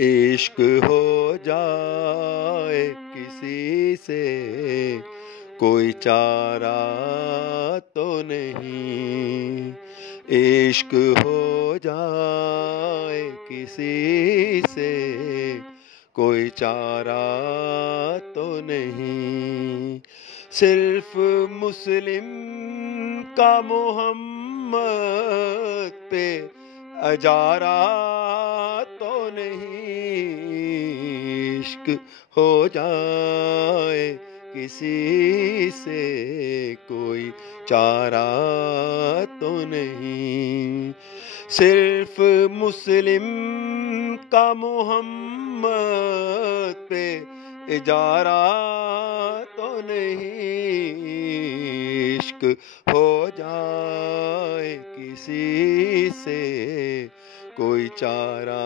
इश्क हो जाए किसी से कोई चारा तो नहीं। इश्क हो जाए किसी से कोई चारा तो नहीं। सिर्फ मुस्लिम का मोहम्मद पे अजारा तो नहीं। इश्क हो जाए किसी से कोई चारा तो नहीं। सिर्फ मुस्लिम का मोहम्मद पे इजारा तो नहीं। इश्क हो जाए किसी से कोई चारा